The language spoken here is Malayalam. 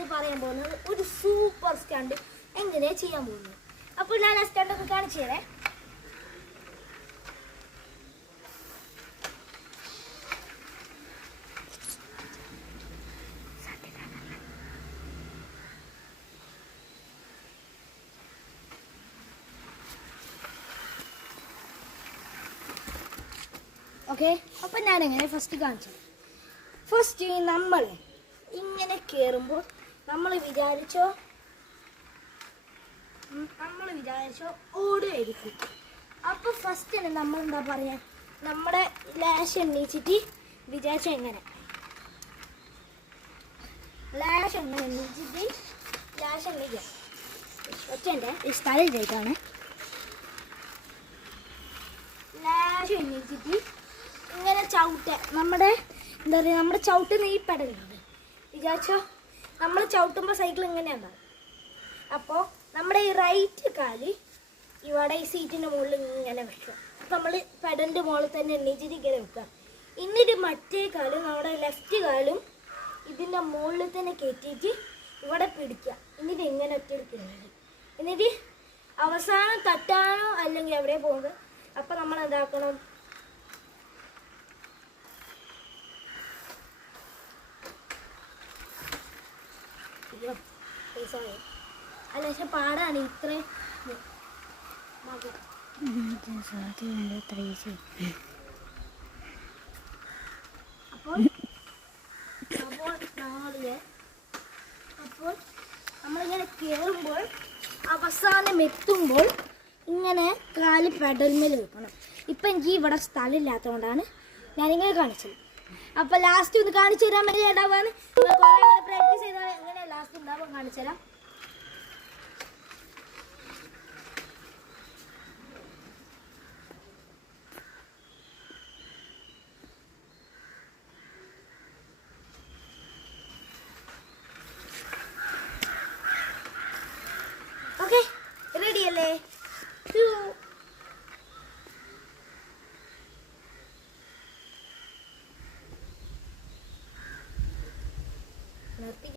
ഇന്ന് പറയാൻ പോകുന്നത് ഒരു സൂപ്പർ സ്റ്റണ്ട് എങ്ങനെയാ ചെയ്യാൻ പോകുന്നത്. അപ്പോൾ ഞാൻ ആ സ്റ്റണ്ട് ഒക്കെ കാണിച്ചു തരാം. ഓക്കെ, അപ്പം ഞാനെങ്ങനെ ഫസ്റ്റ് കാണിച്ചത്. ഫസ്റ്റ് നമ്മൾ ഇങ്ങനെ കയറുമ്പോൾ നമ്മൾ വിചാരിച്ചോ ഓടുമായിരിക്കും. അപ്പോൾ ഫസ്റ്റ് നമ്മൾ എന്താ പറയുക, നമ്മുടെ ലാഷ് എണ്ണീച്ചിട്ട് വിചാരിച്ചോ എങ്ങനെ ലാഷ് എണ്ണീച്ചിട്ട് ലാഷ് എണ്ണീക്കുക. ഒറ്റൻ്റെ ഈ സ്ഥലത്തേക്കാണ് ലാഷ് എണ്ണീച്ചിട്ട് ഇങ്ങനെ ചവിട്ടുക. നമ്മുടെ എന്താ പറയുക, നമ്മുടെ ചവിട്ടുന്ന ഈ പെടലുണ്ട് വിചാരിച്ചോ. നമ്മൾ ചവിട്ടുമ്പോൾ സൈക്കിൾ ഇങ്ങനെ ഉണ്ടാവും. അപ്പോൾ നമ്മുടെ ഈ റൈറ്റ് കാല് ഇവിടെ ഈ സീറ്റിൻ്റെ മുകളിൽ ഇങ്ങനെ വെക്കുക. നമ്മൾ പെടലിൻ്റെ മുകളിൽ തന്നെ എണ്ണീച്ചിട്ട് ഇങ്ങനെ വെക്കുക. എന്നിട്ട് മറ്റേ കാലും നമ്മുടെ ലെഫ്റ്റ് കാലും ഇതിൻ്റെ മുകളിൽ തന്നെ കയറ്റിയിട്ട് ഇവിടെ പിടിക്കുക. എന്നിട്ട് ഇങ്ങനെ ഒറ്റയെടുക്കുന്നത്. എന്നിട്ട് അവസാനം തട്ടാനോ അല്ലെങ്കിൽ എവിടെ പോകുന്നത്. അപ്പം നമ്മൾ എന്താക്കണം, അല്ല പക്ഷെ പാടാണ് ഇത്രയും. അപ്പോൾ നമ്മളിങ്ങനെ കയറുമ്പോൾ അവസാനം എത്തുമ്പോൾ ഇങ്ങനെ കാല് പെടൽമേൽ വെക്കണം. ഇപ്പം എനിക്ക് ഇവിടെ സ്ഥലമില്ലാത്തതുകൊണ്ടാണ് ഞാനിങ്ങനെ കാണിച്ചത്. അപ്പോൾ ലാസ്റ്റ് ഒന്ന് കാണിച്ചു തരാൻ വേണ്ടി ഉണ്ടാവാണ്. കുറേ പ്രാക്ടീസ് ചെയ്താൽ എങ്ങനെ ലാസ്റ്റ് ഉണ്ടാവാൻ കാണിച്ചു തരാം.